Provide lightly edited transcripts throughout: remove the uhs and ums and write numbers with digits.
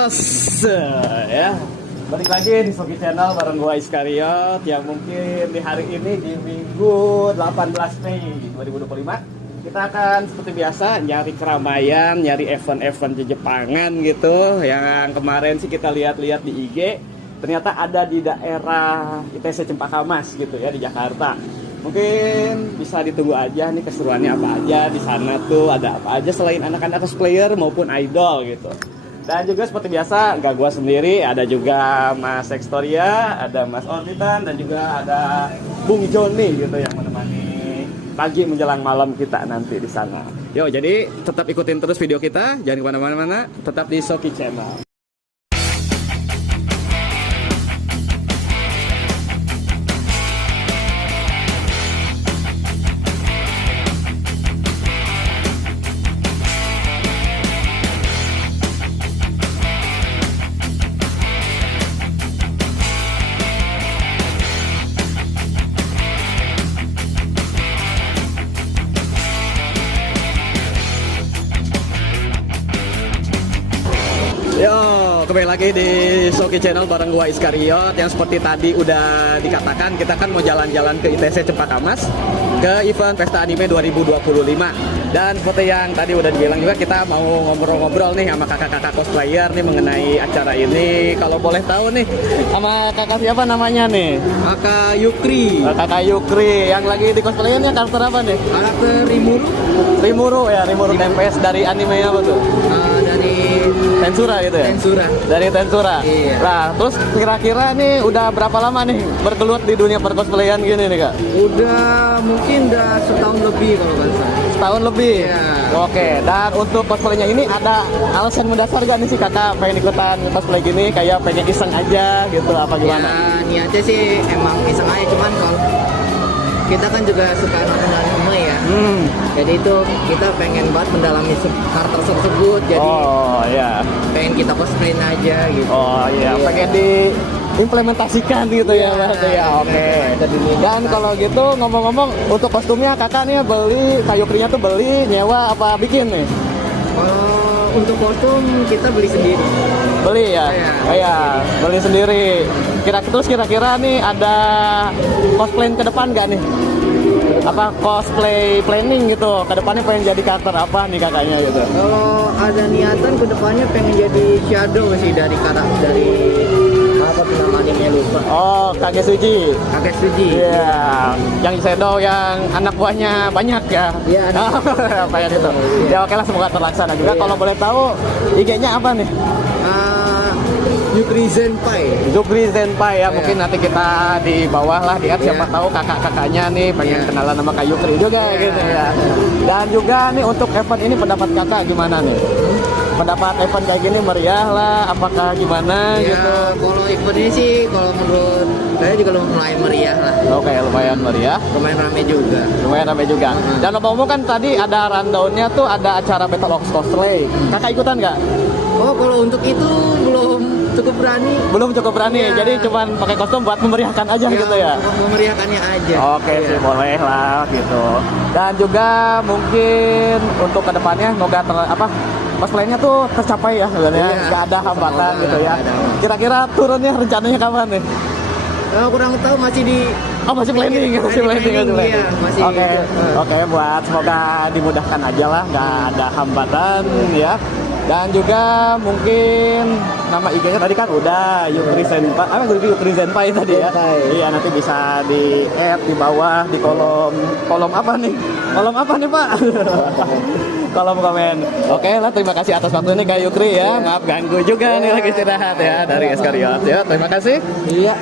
Halo, ya. Balik lagi di Sogi Channel bareng gua Iskariot yang mungkin di hari ini di Minggu 18 Mei 2025 kita akan seperti biasa nyari keramaian, nyari event-event di Jepangan gitu. Yang kemarin sih kita lihat-lihat di IG, ternyata ada di daerah ITC Cempaka Mas gitu ya di Jakarta. Mungkin bisa ditunggu aja nih keseruannya apa aja di sana tuh, ada apa aja selain anak-anak cosplayer maupun idol gitu. Dan juga seperti biasa, nggak gua sendiri, ada juga Mas Ekstoria, ada Mas Orbitan, dan juga ada Bung Joni gitu yang menemani pagi menjelang malam kita nanti di sana. Yo, jadi tetap ikutin terus video kita, jangan kemana-mana, tetap di Sogi Channel. Yo, kembali lagi di Sogi Channel bareng gua Iskariot. Yang seperti tadi udah dikatakan, kita kan mau jalan-jalan ke ITC Cempaka Mas, ke event Pesta Anime 2025. Dan seperti yang tadi udah dibilang juga, kita mau ngobrol-ngobrol nih sama kakak-kakak cosplayer nih mengenai acara ini. Kalau boleh tahu nih, sama kakak siapa namanya nih? Kakak Yukri. Kakak Yukri, yang lagi di cosplayernya karakter apa nih? Karakter Rimuru. Rimuru ya, Rimuru Tempest. Dari anime apa tuh? Dari Tensura gitu ya? Tensura. Dari Tensura. Iya. Nah, terus kira-kira nih udah berapa lama nih bergelut di dunia percosplayan gini nih, Kak? Udah mungkin setahun lebih kalau nggak salah. Setahun lebih? Iya. Oke, dan untuk cosplaynya ini ada alasan mendasar gak nih sih kakak pengen ikutan cosplay gini? Kayak pengen iseng aja gitu, apa gimana? Ya niatnya sih emang iseng aja, cuman kalau kita kan juga suka nonton anime ya. Jadi itu kita pengen banget mendalami karakter tersebut. Jadi Oh iya. pengen kita cosplayin aja gitu. Oh iya, pengen diimplementasikan gitu ya, Mas. Ya, oke. Dan kalau gitu ngomong-ngomong, untuk kostumnya kakak nih beli, kayu krinya tuh beli, nyewa apa bikin nih? Kalau untuk kostum kita beli sendiri. Beli ya? Iya, Iya, beli sendiri. Kira-kira nih ada cosplay ke depan nggak nih? Apa cosplay planning gitu? Ke depannya pengen jadi karakter apa nih kakaknya gitu? Kalau ada niatan kedepannya pengen jadi shadow sih dari apa tuh nama animenya lupa. Oh, Kage Suji. Kakek Suji. Iya, yang shadow yang anak buahnya banyak ya. Iya, apa ya itu? Iya. Ya oke lah, semoga terlaksana juga. Iya. Kalau boleh tahu IG-nya apa nih? Yukri Zenpai. Yukri Zenpai ya, Iya. mungkin nanti kita di bawah lah lihat siapa Iya. tahu kakak-kakaknya nih pengen Iya. kenalan sama Kak Yukri juga Iya. gitu ya. Dan juga nih untuk event ini pendapat kakak gimana nih? Pendapat event kayak gini meriah lah, apakah gimana Ya, gitu? kalau event ini sih kalau menurut saya juga lumayan meriah lah. Oke, lumayan meriah. Lumayan rame juga. Lumayan ramai juga. Dan ngomong-ngomong kan tadi ada rundown-nya tuh, ada acara Battle of Cosplay. Kakak ikutan nggak? Oh, kalau untuk itu belum cukup berani. Belum cukup berani, Iya. jadi cuman pakai kostum buat memeriahkan aja gitu ya? Memeriahkannya aja. Oke Iya. sih, boleh lah gitu. Dan juga mungkin untuk kedepannya semoga cosplaynya tuh tercapai ya sebenarnya, Iya. nggak ada hambatan Semoga gitu ya. nggak ada hambatan. Kira-kira turunnya rencananya kapan nih? Kurang tahu masih di Oh, masih planning. Iya, Oke, masih. oke, buat semoga dimudahkan aja lah, nggak ada hambatan ya. Dan juga mungkin nama IG-nya tadi kan udah Yukri Zenpai, Yukri Zenpai tadi ya. Zenpai. Iya, nanti bisa di add di bawah di kolom apa nih? Kolom apa nih, Pak? Kolom komen. Oke lah, terima kasih atas waktunya Kak Yukri ya. Maaf ganggu juga nih lagi istirahat ya dari Iskariot ya. Terima kasih. Iya.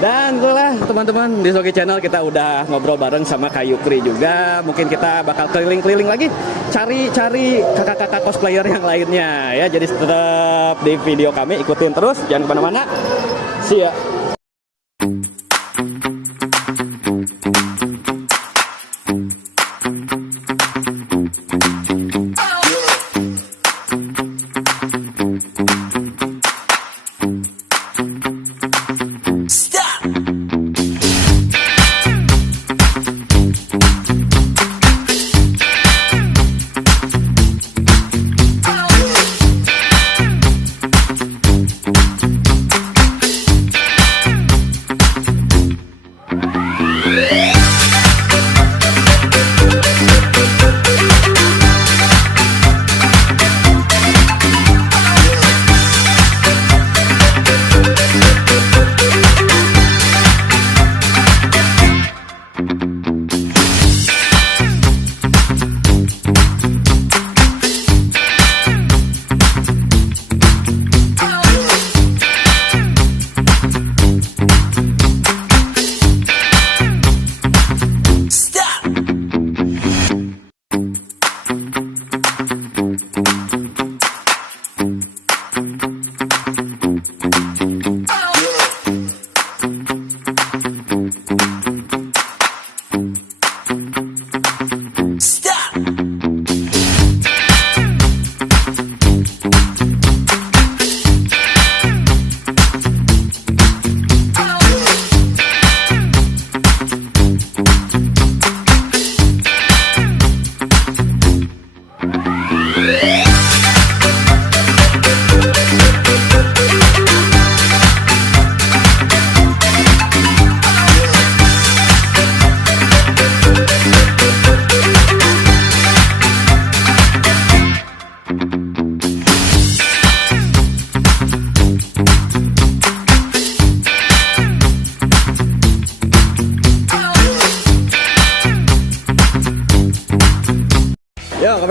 Dan itulah teman-teman di Sogi Channel, kita udah ngobrol bareng sama Kak Yukri juga. Mungkin kita bakal keliling-keliling lagi cari kakak-kakak cosplayer yang lainnya ya. Jadi tetap di video kami, ikutin terus, jangan kemana-mana. See ya.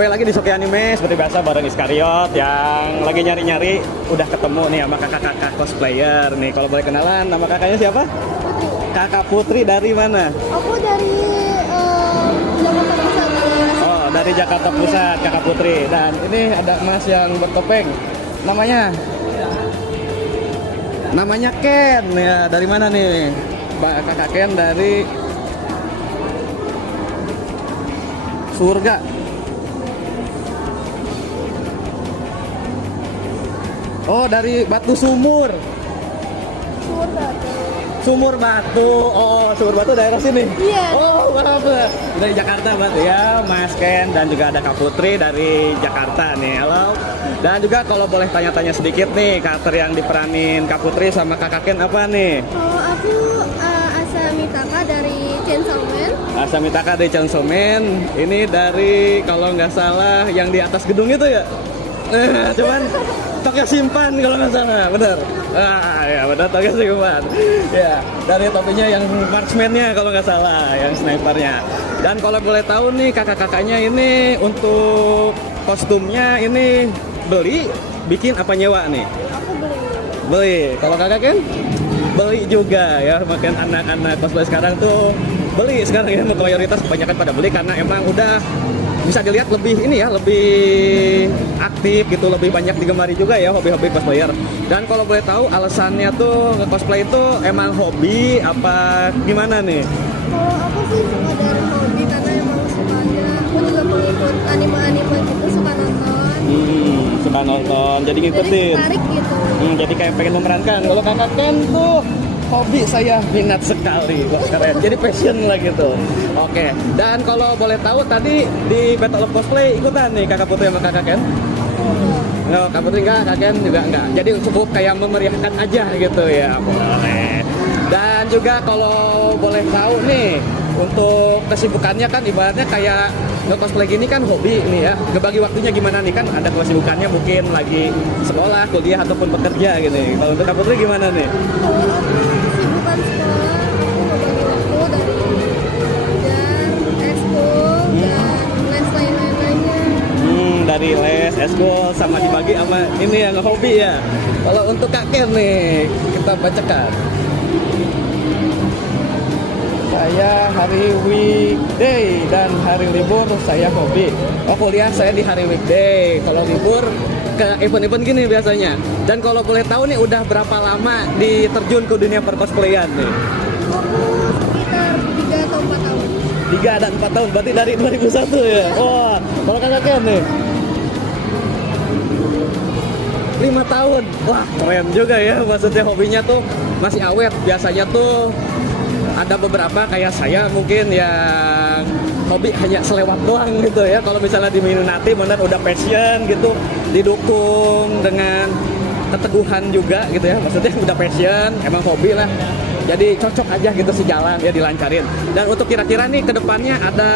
kembali lagi di Soki Anime seperti biasa bareng Iskariot yang lagi nyari-nyari udah ketemu nih sama kakak-kakak cosplayer nih. Kalau boleh kenalan, nama kakaknya siapa? Putri. Kakak Putri dari mana? Aku dari Jakarta Pusat. Oh, dari Jakarta Pusat, Kakak Putri. Dan ini ada Mas yang bertopeng. Namanya Ken. Ya, dari mana nih? Kakak Ken dari surga. Oh, dari Batu Sumur. Sumur Batu. Oh, Sumur Batu daerah sini. Iya. Oh, maaf. Dari Jakarta berarti ya, Mas Ken, dan juga ada Kak Putri dari Jakarta nih. Halo. Dan juga kalau boleh tanya-tanya sedikit nih, karakter yang diperanin Kak Putri sama Kakak Ken apa nih? Kalau aku Asa Mitaka dari Chainsaw Man. Asa Mitaka dari Chainsaw Man. Ini dari kalau nggak salah yang di atas gedung itu ya. Cuman Tokyo Simpan kalau nggak salah, bener. Ya benar Tokyo Simpan. Ya, dari topinya yang marksman-nya kalau nggak salah, yang snipernya. Dan kalau boleh tahu nih kakak-kakaknya ini untuk kostumnya ini beli, bikin apa nyewa nih? Aku beli. Beli. Kalau kakak kan beli juga ya, makin anak-anak cosplay sekarang tuh beli sekarang ya, mayoritas kebanyakan pada beli karena emang udah bisa dilihat lebih ini ya, lebih aktif gitu, lebih banyak digemari juga ya hobi-hobi cosplayer. Dan kalau boleh tahu alasannya tuh nge-cosplay itu emang hobi apa gimana nih? Kalau aku sih suka dari hobi karena emang sukanya. Aku juga pengikut anime-anime gitu, suka nonton. Suka nonton, jadi ngikutin. Jadi tertarik gitu. Jadi kayak pengen memerankan. Kalau kakak Ken tuh hobi saya minat sekali, wah keren. Jadi passion lah gitu. Oke. Dan kalau boleh tahu tadi di Battle of Cosplay ikutan nih kakak Putri sama kakak Ken? No, Kak Putri enggak, Kak Ken juga enggak. Jadi cukup kayak memeriahkan aja gitu ya. Boleh. Dan juga kalau boleh tahu nih, untuk kesibukannya kan ibaratnya kayak nge-cosplay gini kan hobi nih ya. Ngebagi waktunya gimana nih, kan ada kesibukannya mungkin lagi sekolah, kuliah ataupun bekerja gitu. Kalau untuk Kak Putri gimana nih? Kalau aku kesibukan sekolah, aku ngebagi waktu dari belajar, ekskul, dan les lain-lainnya. Dari les, eskul, sama dibagi sama ini yang hobi ya. Kalau untuk Kak Ken nih, kita bacakan. Saya hari weekday dan hari libur saya hobi. Oh, kuliah saya di hari weekday. Kalau libur ke event-event gini biasanya. Dan kalau boleh tahu nih udah berapa lama diterjun ke dunia percosplayan nih? Aku sekitar 3 atau 4 tahun. 3 dan 4 tahun, berarti dari 2001 ya? Wah, kalau Kakak Ken nih? 5 tahun. Wah, keren juga ya. Maksudnya hobinya tuh masih awet. Biasanya tuh ada beberapa kayak saya mungkin yang hobi hanya selewat doang gitu ya. Kalau misalnya diminati benar udah passion gitu, didukung dengan keteguhan juga gitu ya. Maksudnya udah passion, emang hobi lah. Jadi cocok aja gitu sejalan ya, dilancarin. Dan untuk kira-kira nih kedepannya ada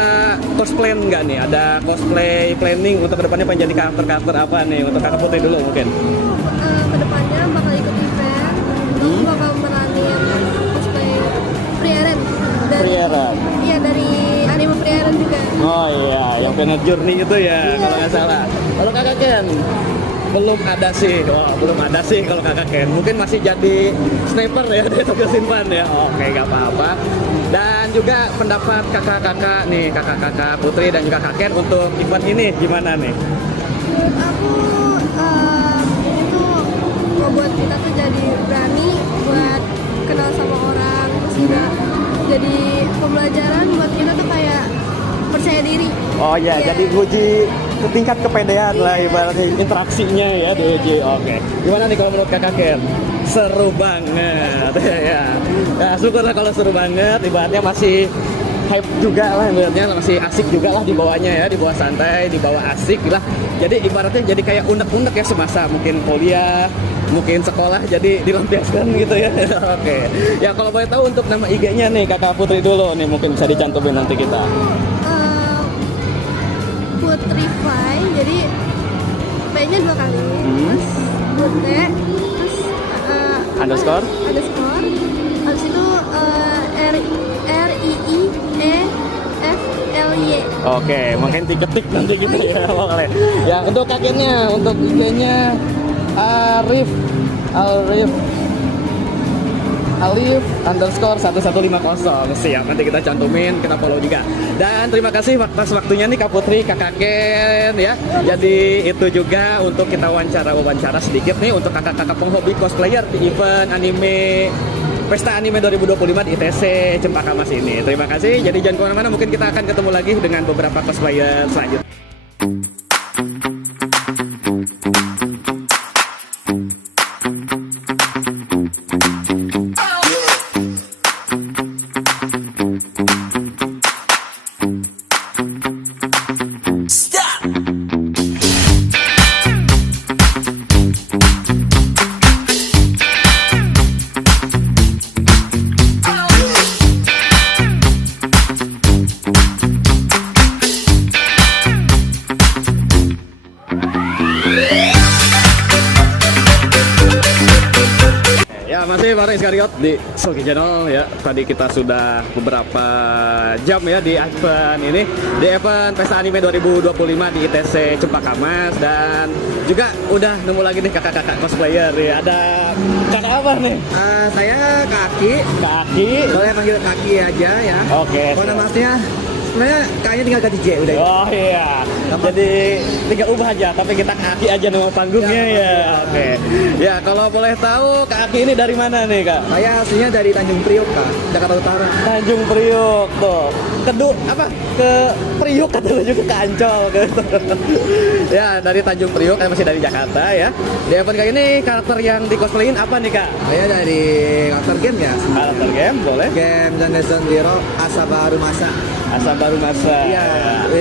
cosplay nggak nih? Ada cosplay planning untuk kedepannya pengen jadi karakter-karakter apa nih? Untuk Kakak Putri dulu mungkin. Kedepannya bakal ikut event, terus bakal meranin cosplay Frieren. Frieren. Iya, dari anime Frieren juga. Oh iya, yang Planet Journey itu ya, kalau nggak salah. Kalau Kakak Ken? Belum ada sih, belum ada sih kalau Kakak Ken. Mungkin masih jadi sniper ya di Tokyo Simpan ya. Oke, nggak apa-apa. Dan juga pendapat kakak-kakak nih, kakak-kakak Putri dan juga Kak Ken untuk event ini gimana nih? Menurut aku ini tuh membuat kita tuh jadi berani buat kenal sama orang, terus juga jadi pembelajaran buat kita tuh kayak percaya diri. Oh ya, Iya. jadi uji tingkat kepedean lah ibaratnya, interaksinya ya diuji. Oke. Gimana nih kalau menurut Kakak Ken? Seru banget ya. Nah, syukurlah kalau seru banget, ibaratnya masih hype juga lah, ibaratnya masih asik juga lah dibawanya ya, dibawa santai, dibawa asik lah. Jadi ibaratnya jadi kayak unek-unek ya semasa mungkin kuliah, mungkin sekolah, jadi dilampiaskan gitu ya. Oke. Ya kalau boleh tahu untuk nama IG-nya nih Kakak Putri dulu nih, mungkin bisa dicantumin nanti kita. Putri Fine, jadi P-nya 2 kali, terus Putri, terus Underscore? habis itu RIIEFL LY. Oke, mungkin diketik nanti gitu ya. Boleh. Ya, untuk kakeknya, untuk IG-nya Arif underscore 1150. Siap, nanti kita cantumin, kita follow juga. Dan terima kasih atas waktunya nih Kak Putri, Kakak Ken ya. Jadi itu juga untuk kita wawancara sedikit nih untuk kakak-kakak penghobi cosplayer di event anime Pesta Anime 2025 di ITC Cempaka Mas ini. Terima kasih. Jadi jangan kemana-mana, mungkin kita akan ketemu lagi dengan beberapa cosplayer selanjutnya. Masih bareng Iskariot di Sogi Channel ya. Tadi kita sudah beberapa jam ya di event ini, di event Pesta Anime 2025 di ITC Cempaka Mas, dan juga udah nemu lagi nih kakak-kakak cosplayer ya. Ada kakak apa nih? Saya Kaki. Kaki. Boleh panggil Kaki aja ya. Oke. Oh, namanya sebenarnya kayaknya tinggal ganti J udah. Oh iya. Jadi tinggal ubah aja, tapi kita Kaki aja nama panggungnya ya. Oke. Ya, kalau boleh tahu Kaki ini dari mana nih, Kak? Saya aslinya dari Tanjung Priok, Kak, Jakarta Utara. Tanjung Priok tuh. Ke Priok kata lu juga ke Ancol gitu. Ya, dari Tanjung Priok, masih dari Jakarta ya. Di event kali ini karakter yang di cosplayin apa nih, Kak? Saya dari karakter game ya. Karakter game boleh. Game Zendeson Zero Asa Baru Masa. Asa Baru Masa. Iya,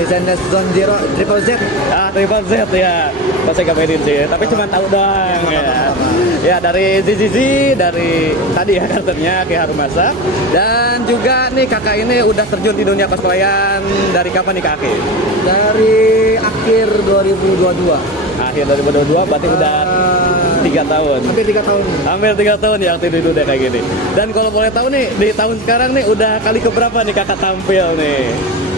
Zendeson Zero Triple Z. Triple Z ya. Pas saya mainin sih, tapi cuma tahu doang ya. Ya, dari ZZZ, dari tadi ya karakternya Ki Harumasa. Dan juga nih kakak ini udah terjun di dunia cosplayan dari kapan nih, Kak Aki? Dari akhir 2022. Akhir 2022 berarti udah 3 tahun. Hampir 3 tahun. Hampir 3 tahun ya aktif di dunia kayak gini. Dan kalau boleh tahu nih, di tahun sekarang nih udah kali keberapa nih kakak tampil nih?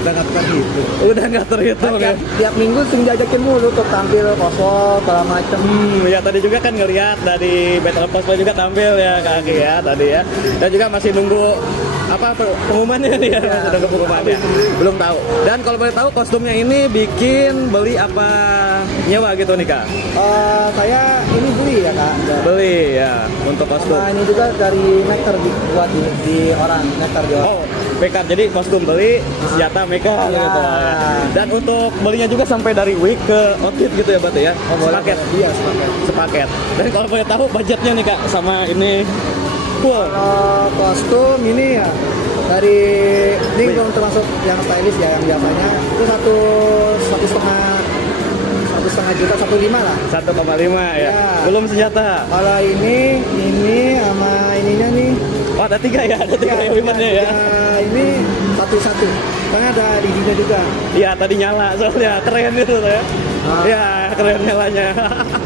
Udah nggak terhitung. Udah nggak terhitung ya? Tiap minggu sering diajakin mulu untuk tampil kosong segala macem. Ya tadi juga kan ngelihat dari Battle of Cosplay juga tampil ya Kak Aki ya tadi ya. Dan juga masih nunggu apa pengumumannya nih ya, masih nunggu pengumumannya. Belum tahu. Dan kalau boleh tahu kostumnya ini bikin, beli apa nyewa gitu nih, Kak? Saya ini beli ya, Kak. Beli ya untuk kostum. Nah, ini juga dari Maker buat di orang Maker di orang. Oh, Maker, jadi kostum beli, senjata Maker Ya. gitu ya. Dan untuk belinya juga sampai dari wig ke outfit gitu ya berarti ya? Oh, boleh. Sepaket. Iya, sepaket. Sepaket. Dan kalau boleh tahu budgetnya nih, Kak, sama ini full. Kalau kostum ini ya dari ini belum termasuk yang stylish ya, yang biasanya itu satu setengah juta, 1,5 lah. 1,5 ya. Ya. Belum senjata. Kalau ini sama ininya nih. Oh, ada 3 ya, ada 3 elemennya ya. Ini satu-satu. Karena ada lidinya juga. Iya, tadi nyala soalnya keren itu ya. Ya, keren nyalanya.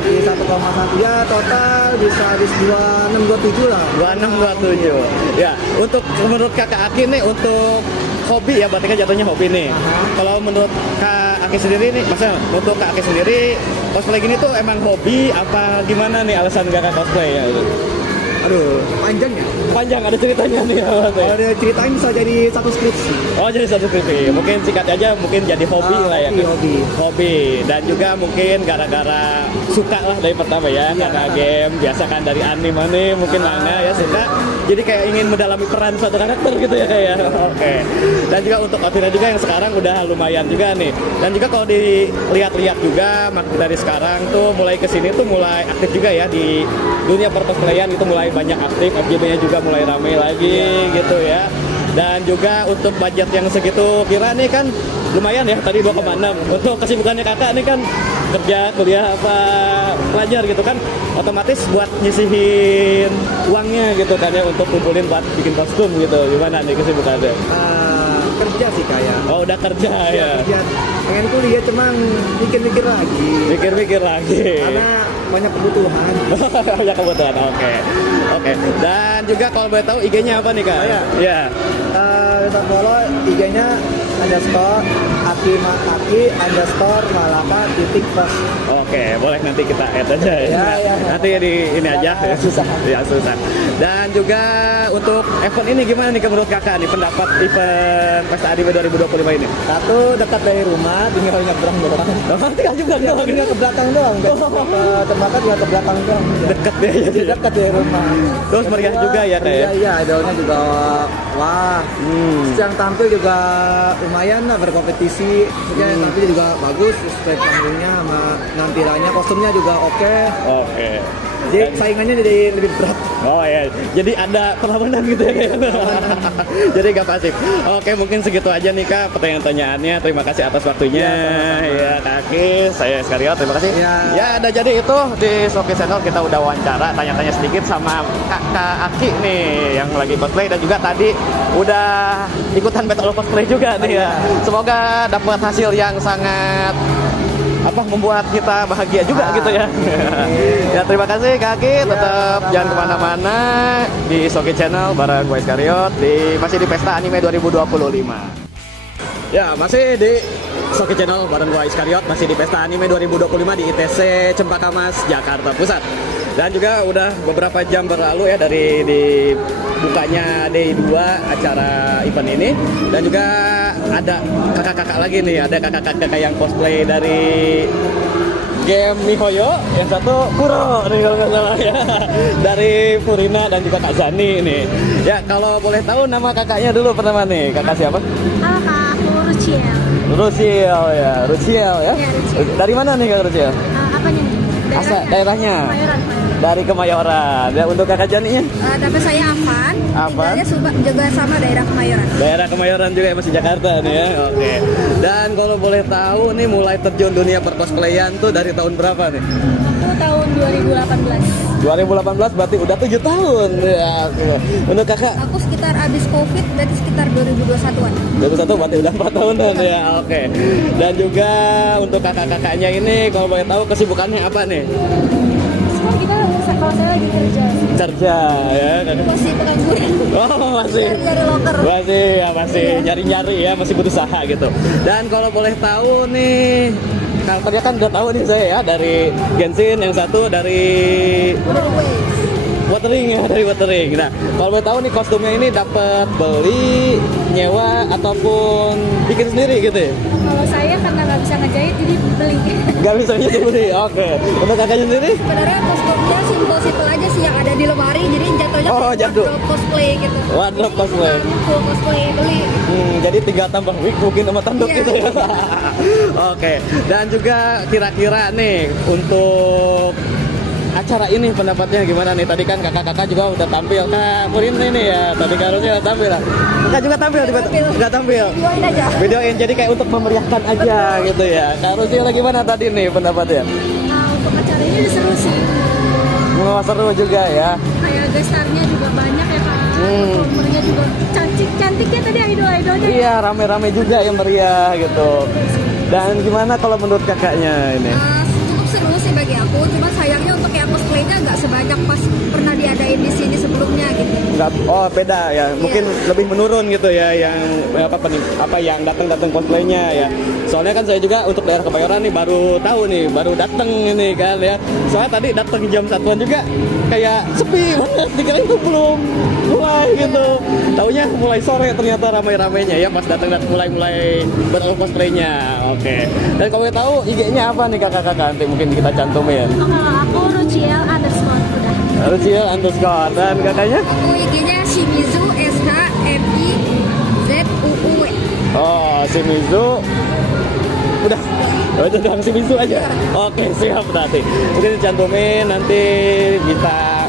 Di 1,1 ya total bisa habis 26-27 lah. 2627. Ya, untuk menurut Kakak Aki nih untuk hobi ya, berarti kan jatuhnya hobi nih. Kalau menurut Kak Aki sendiri nih, maksudnya untuk Kak Aki sendiri cosplay gini tuh emang hobi apa gimana nih alasan Kakak cosplay ya itu? Aduh, panjang ya? Panjang, ada ceritanya nih. Kalau ada ceritain bisa jadi satu skripsi. Oh, jadi satu skripsi. Mungkin singkat aja, mungkin jadi hobi lah ya. Hobi. Dan juga mungkin gara-gara suka lah dari pertama ya, karena game biasa kan dari anime mungkin manga ya suka. Jadi kayak ingin mendalami peran suatu karakter gitu ya kayak. Oke. Dan juga untuk outfitnya juga yang sekarang udah lumayan juga nih. Dan juga kalau dilihat-lihat juga dari sekarang tuh mulai kesini tuh mulai aktif juga ya di dunia percosplayan, itu mulai banyak aktif, FGD-nya juga mulai ramai lagi gitu ya. Dan juga untuk budget yang segitu kira nih kan lumayan ya, tadi 2,6. Untuk kesibukannya kakak nih kan kerja, kuliah apa pelajar gitu kan, otomatis buat nyisihin uangnya gitu kan ya untuk kumpulin buat bikin kostum gitu. Gimana nih kesibukannya? Kerja sih kayak. Oh, udah kerja ya. Kerja. Pengen kuliah cuman mikir-mikir lagi. Mikir-mikir lagi. Karena banyak kebutuhan. Banyak kebutuhan. Oke. Dan juga kalau boleh tahu IG-nya apa nih, Kak? Oh, iya. Iya. Kita follow IG-nya underscore aki_malaka_post. Oke, boleh nanti kita add aja ya. Ya. Nanti di ini aja. Ya, susah. Ya, susah. Dan juga untuk event ini gimana nih menurut Kakak nih pendapat event Pesta Anime 2025 ini? Satu, dekat dari rumah, tinggal nyebrang doang. Tinggal juga doang. Tinggal ke belakang doang. Tempat tinggal ke belakang doang. Deket deh ya. Dekat dari rumah. Terus meriah juga ya kayak. Iya, idolnya juga wah. Yang tampil juga lumayan lah, berkompetisi. Yang tampil juga bagus, sesuai panggungnya sama nampilannya, kostumnya juga oke. Oke. Jadi saingannya jadi lebih berat. Oh ya, jadi ada perlawanan gitu ya. Jadi gak pasif. Oke, mungkin segitu aja nih Kak pertanyaan-pertanyaannya. Terima kasih atas waktunya. Ya, Kaki, saya Skario, terima kasih. Ya, udah jadi itu di Showcase Channel kita udah wawancara, tanya-tanya sedikit sama Kakak Aki nih yang lagi cosplay dan juga tadi udah ikutan battle cosplay juga nih ya. Semoga dapat hasil yang sangat membuat kita bahagia juga gitu ya. Ya, terima kasih Kaki, tetap jangan kemana-mana di Showcase Channel bareng gue Iskariot masih di Pesta Anime 2025. Ya, masih di Showcase Channel bareng gue Iskariot, masih di Pesta Anime 2025 di ITC Cempaka Mas, Jakarta Pusat. Dan juga udah beberapa jam berlalu ya dari bukanya Day 2 acara event ini. Dan juga ada kakak-kakak lagi nih, ada kakak-kakak yang cosplay dari game Mihoyo, yang satu Kuro nih kalau nggak salah ya. Dari Purina dan juga Kak Zani ini. Ya, kalau boleh tahu nama kakaknya dulu pertama nih, kakak siapa? Halo Kak, aku Ruciel. Ruciel ya. Iya, Ruciel. Dari mana nih Kak Ruciel? Apanya nih? Daerahnya? Kemayoran. Dari Kemayoran. Ya, untuk kakak Janinya? Tapi saya Afan. Afan? Tinggalnya juga sama daerah Kemayoran. Daerah Kemayoran juga masih Jakarta nih ya. Oke. Dan kalau boleh tahu nih mulai terjun dunia percosplayan tuh dari tahun berapa nih? Aku tahun 2018. 2018 berarti udah 7 tahun. Ya. Untuk kakak? Aku sekitar abis COVID, berarti sekitar 2021-an. 2021 berarti udah 4 tahunan ya. Oke. Dan juga untuk kakak-kakaknya ini kalau boleh tahu kesibukannya apa nih? Sekarang kita, kalau saya lagi Kerja ya kan? Masih pengangguran. Oh, masih Dari loker. Masih nyari-nyari ya, masih berusaha gitu. Dan kalau boleh tahu nih, karakternya kan udah tahu nih saya ya, dari Genshin, yang satu dari Watering ya, dari Watering. Nah, kalau boleh tahu nih kostumnya ini dapat beli, nyewa ataupun bikin sendiri gitu ya? Kalau saya karena nggak bisa ngejahit jadi beli. Nggak bisa beli. Oke. Untuk kakaknya sendiri? Sebenarnya kostumnya simpel-simpel aja sih yang ada di lemari, jadi jatuhnya jatuh. wardrobe cosplay gitu. Wardrobe cosplay. Full cosplay beli. Jadi tinggal tambah wig mungkin sama tanduk Iya. gitu ya. Oke. Dan juga kira-kira nih untuk acara ini pendapatnya gimana nih? Tadi kan kakak-kakak juga udah tampil. Kak Purin ini ya, tadi harusnya udah tampil lah. Kakak juga tampil, nggak tampil. Videoin aja. Videoin, jadi kayak untuk memeriahkan aja gitu ya. Kak Rusila gimana tadi nih pendapatnya? Nah, untuk acara ini seru sih. Wah, seru juga ya. Kayak gestarnya juga banyak ya Kak. Performernya juga cantik-cantiknya tadi idol-idolnya. Iya, rame-rame juga yang meriah gitu. Dan gimana kalau menurut kakaknya ini? Cukup seru sih bagi aku, cuma sayangnya untuk yang cosplaynya nggak sebanyak pas pernah diadain di sini sebelumnya gitu. Beda ya, mungkin lebih menurun gitu ya yang yang datang cosplaynya ya. Soalnya kan saya juga untuk daerah Kemayoran nih baru tahu nih, baru datang ini kan ya. Soalnya tadi datang jam 1-an juga kayak sepi banget, dikirain tuh belum mulai gitu. Taunya mulai sore ternyata ramai-ramainya ya pas datang mulai battle cosplaynya. Oke. Dan kalau mau tahu IG-nya apa nih kakak-kakak, nanti mungkin kita cantumin. Kalau aku Ruciel underscore udah. Ruciel underscore, dan kakaknya? Aku IG-nya Shimizu SHMIZUU. Oh, Shimizu. Udah doang Shimizu aja. Oke, siap berarti. Mungkin dicantumin nanti kita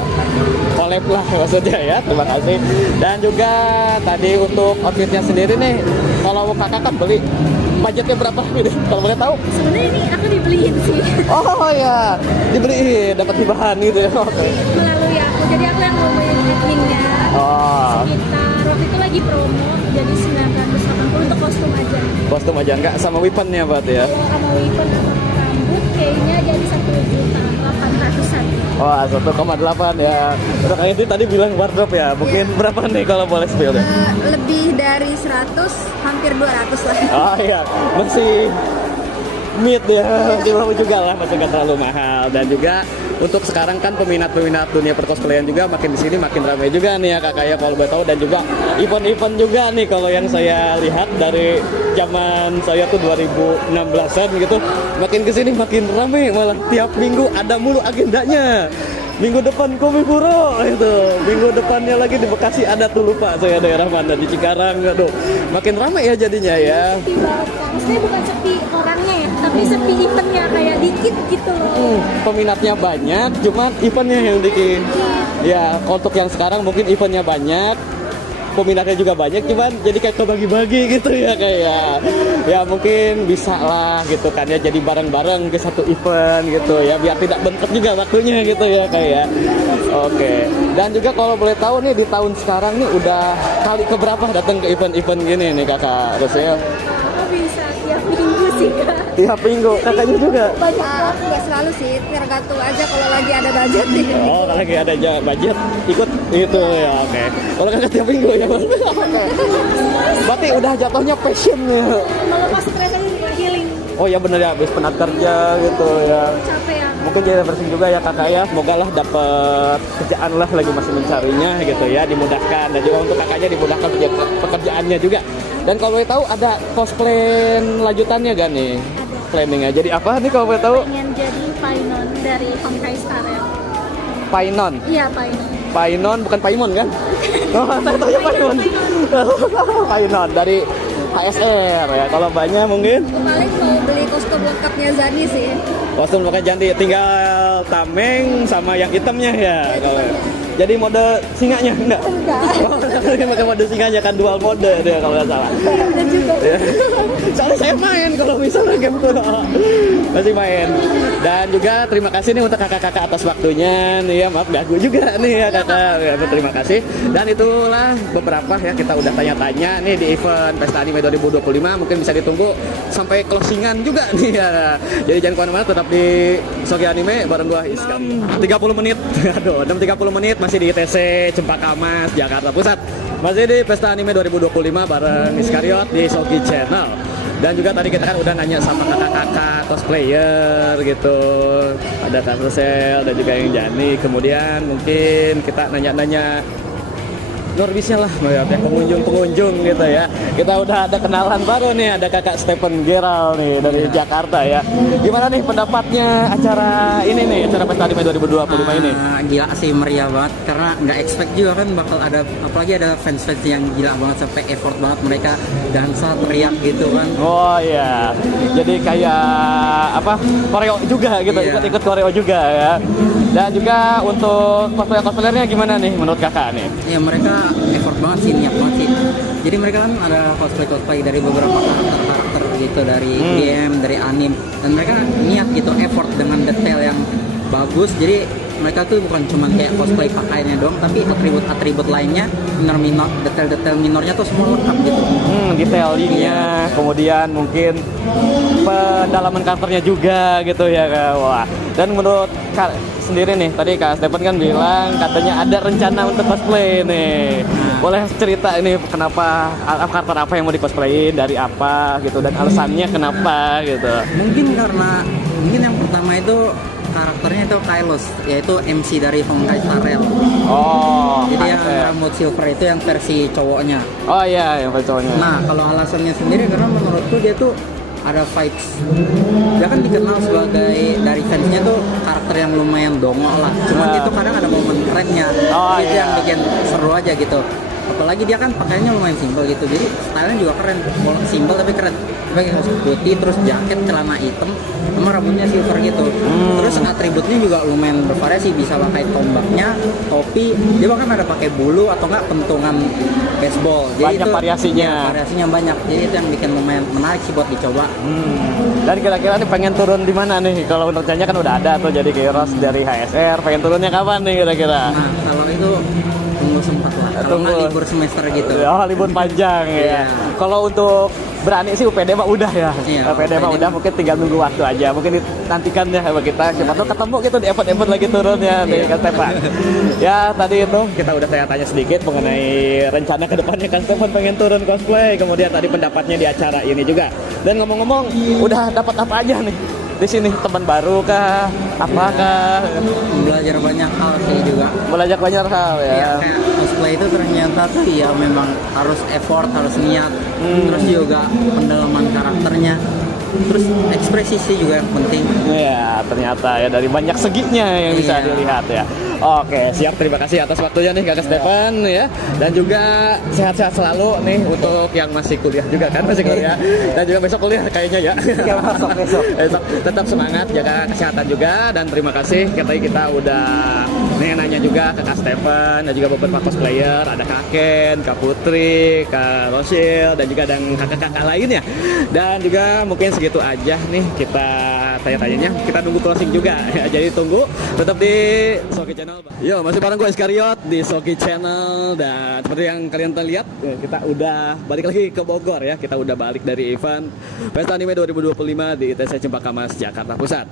collab lah maksudnya ya. Terima kasih. Dan juga tadi untuk outfitnya sendiri nih, kalau kakak kan beli budgetnya berapa gitu? Kalau boleh tahu? Sebenarnya ini aku dibeliin sih. Oh ya, dibeliin, dapat hibahan gitu ya. Oke. Melalui aku, jadi aku yang ngomongin adminnya. Oh. Sekitar waktu itu lagi promo, jadi 980 untuk kostum aja. Kostum aja enggak sama weaponnya berarti ya? Kalau sama weapon sama rambut kayaknya jadi 1.800.000. Wah, 1,8 ya. Untuk yang itu tadi bilang wardrobe ya. Mungkin berapa nih kalau boleh spill deh? Lebih dari 100, hampir 200 lah. Oh iya, masih mid ya, masih mau juga lah, masih nggak terlalu mahal. Dan juga untuk sekarang kan peminat-peminat dunia percosplayan juga makin di sini makin ramai juga nih ya kakak ya kalau gue tahu. Dan juga event-event juga nih kalau yang saya lihat dari zaman saya tuh 2016an gitu, makin kesini makin ramai, malah tiap minggu ada mulu agendanya. Minggu depan Komifuro itu, minggu depannya lagi di Bekasi ada tuh, lupa saya daerah mana, di Cikarang. Aduh, makin ramai ya jadinya ya. Sepi banget, maksudnya bukan sepi orangnya ya, tapi sepi eventnya, kayak dikit gitu loh. Peminatnya banyak, cuman eventnya yang dikit. Ya, untuk yang sekarang mungkin eventnya banyak, peminatnya juga banyak, cuman jadi kayak kebagi-bagi gitu ya, kayak ya mungkin bisa lah gitu kan ya, jadi bareng-bareng ke satu event gitu ya, biar tidak bentrok juga waktunya gitu ya kayak. Oke. Dan juga kalau boleh tahu nih di tahun sekarang nih udah kali keberapa datang ke event-event gini nih kakak Rosil? Aku bisa tiap minggu sih kak. Tiap minggu, kakaknya juga? Banyak, nggak selalu sih, tergantung aja kalau lagi ada budget nih. Oh, kalau lagi ada budget ikut itu ya, oke. Kalau kakak tiap minggu ya bang? Oke. Berarti udah jatuhnya passionnya. Kalau pas stres aja juga healing, Oh ya bener ya, habis penat kerja gitu ya. capek ya. Mungkin jadi refreshing juga ya kakak ya. Semoga lah dapat kerjaan lah, lagi masih mencarinya gitu ya, dimudahkan. Dan juga untuk kakaknya dimudahkan pekerjaannya juga. Dan kalau boleh tahu ada cosplay lanjutannya gak nih? Planningnya jadi apa nih kalau boleh tahu? Pengen jadi Painon dari Honkai Star ya. Painon. Iya Painon. Painon bukan Paimon kan? Oh, saya tahu ya Paimon. Painon dari HSR ya. Kalau banyak mungkin Paling mau beli kostum lengkapnya Zani sih. kostum pakai janti, tinggal tameng sama yang hitamnya ya. Kalau jadi mode singanya enggak? Enggak. Oh, pakai mode singanya kan, dual mode dia kalau nggak salah. Ada juga. Ya. Soalnya saya main kalau misalnya game tuh masih main. Dan juga terima kasih nih untuk kakak-kakak atas waktunya nih ya, maaf ganggu juga nih ya kakak ya, terima kasih. Dan itulah beberapa ya kita udah tanya-tanya nih di event Pesta Anime 2025, mungkin bisa ditunggu sampai closingan juga nih ya. Jadi jangan kemana-mana, tetap di Sogi Anime bareng gua Iskari. 30 menit, aduh 6.30 menit masih di ITC Cempaka Mas Jakarta Pusat. Masih di Pesta Anime 2025 bareng Iskariot di Sogi Channel. Dan juga tadi kita kan udah nanya sama kakak-kakak cosplayer gitu, ada Kak Rosel dan juga yang Jani. Kemudian mungkin kita nanya-nanya Norbisnya lah, melihat ya pengunjung-pengunjung gitu ya. Kita udah ada kenalan baru nih, ada kakak Stephen Geral nih dari Jakarta ya. Gimana nih pendapatnya acara ini nih, acara Pesta Anime 2025 ini? Gila sih, meriah banget, karena nggak expect juga kan bakal ada, apalagi ada fans-fans yang gila banget sampai effort banget mereka dansa teriak gitu kan. Oh iya, jadi kayak apa, koreo juga gitu, Iya. ikut-ikut koreo juga ya. Dan juga untuk cosplayernya gimana nih menurut kakak nih? Ya mereka effort banget sih, niat banget sih. Jadi mereka kan ada cosplay dari beberapa karakter gitu, dari game, dari anime, dan mereka niat gitu, effort dengan detail yang bagus. Jadi mereka tuh bukan cuma kayak cosplay pakaiannya doang, tapi atribut-atribut lainnya, minor detail-detail minornya tuh semua lengkap gitu. Detailingnya, kemudian mungkin pendalaman karakternya juga gitu ya Kak. Wah. Dan menurut Kak sendiri nih, tadi Kak Stephen kan bilang katanya ada rencana untuk cosplay nih. Boleh cerita ini kenapa, karakter apa yang mau di cosplayin, dari apa gitu, dan alasannya kenapa gitu. Mungkin yang pertama itu karakternya itu Kylos, yaitu MC dari Honkai Star Rail. Oh, Jadi yang HSR. rambut silver itu yang versi cowoknya. Oh iya, yang cowoknya. Nah, kalau alasannya sendiri karena menurutku dia tuh ada vibes. Dia kan dikenal sebagai, dari fansnya tuh karakter yang lumayan dongo lah. Cuman Nah. itu kadang ada momen kerennya. Oh, Itu iya. yang bikin seru aja gitu. Apalagi dia kan pakaiannya lumayan simpel gitu. Jadi stylenya juga keren. Simpel tapi keren. Pakai kaos putih, terus jaket, celana hitam, sama rambutnya silver gitu. Terus atributnya juga lumayan bervariasi. Bisa pakai tombaknya, topi. Dia bahkan ada pakai bulu atau enggak pentungan baseball. Jadi Banyak variasinya. Ya, variasinya banyak. Jadi itu yang bikin lumayan menarik sih buat dicoba. Dan kira-kira nih pengen turun di mana nih? Kalau menurut Janya kan udah ada tuh jadi Kairos dari HSR. Pengen turunnya kapan nih kira-kira? Nah, kalau itu tunggu sempat lah. Kalau nggak Tunggu. libur semester gitu. Oh, libur panjang ya. Iya. Kalau untuk berani sih UPD mah udah ya. Iya, UPD mah UPD udah, mungkin tinggal nunggu waktu aja. Mungkin nantikan ya sama kita. Siapa tahu ketemu gitu di event-event lagi turun ya nih kan Stefan. Ya tadi itu kita udah tanya-tanya sedikit mengenai rencana kedepannya kan Stefan pengen turun cosplay. Kemudian tadi pendapatnya di acara ini juga. Dan ngomong-ngomong, udah dapat apa aja nih di sini? Teman baru kah? Apakah? Belajar banyak hal sih juga. Belajar banyak hal ya. Iya, kayak cosplay itu ternyata tuh ya memang harus effort, harus niat, terus juga pendalaman karakternya, terus ekspresi sih juga yang penting. Ya, ternyata ya dari banyak seginya yang bisa Iya. dilihat ya. Oke, siap. Terima kasih atas waktunya nih Kakak Stefan ya. Dan juga sehat-sehat selalu nih untuk yang masih kuliah juga kan, masih kuliah. Dan juga besok kuliah kayaknya ya. Iya, besok. Besok tetap semangat, jaga kesehatan juga, dan terima kasih kita udah nanya juga ke Kak Stefan dan juga beberapa cosplayer, ada Kak Ken, Kak Putri, Kak Rosil, dan juga dan kakak-kakak lainnya. Dan juga mungkin segitu aja nih kita tanya-tanyanya. Kita nunggu closing juga ya. Jadi tunggu tetap di Soki Channel. Yo, masih bareng gue Iskariot di Soki Channel, dan seperti yang kalian lihat kita udah balik lagi ke Bogor ya. Kita udah balik dari event Pesta Anime 2025 di ITC Cempaka Mas, Jakarta Pusat.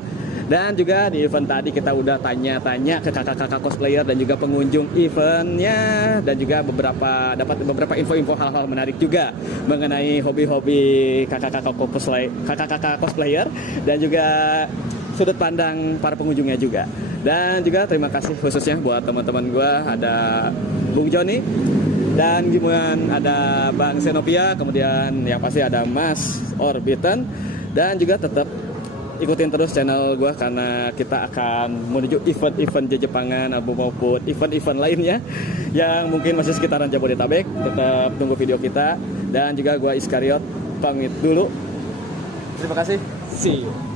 Dan juga di event tadi kita udah tanya-tanya ke kakak-kakak cosplayer dan juga pengunjung eventnya, dan juga dapat beberapa info-info hal-hal menarik juga mengenai hobi-hobi kakak-kakak cosplayer dan juga sudut pandang para pengunjungnya juga. Dan juga terima kasih khususnya buat teman-teman gue, ada Bung Joni, dan kemudian ada Bang Senopia, kemudian yang pasti ada Mas Orbitan. Dan juga tetap ikutin terus channel gue karena kita akan menuju event-event Jepangan maupun event-event lainnya yang mungkin masih sekitaran Jabodetabek. Tetap tunggu video kita, dan juga gue Iskariot pamit dulu. Terima kasih. See you.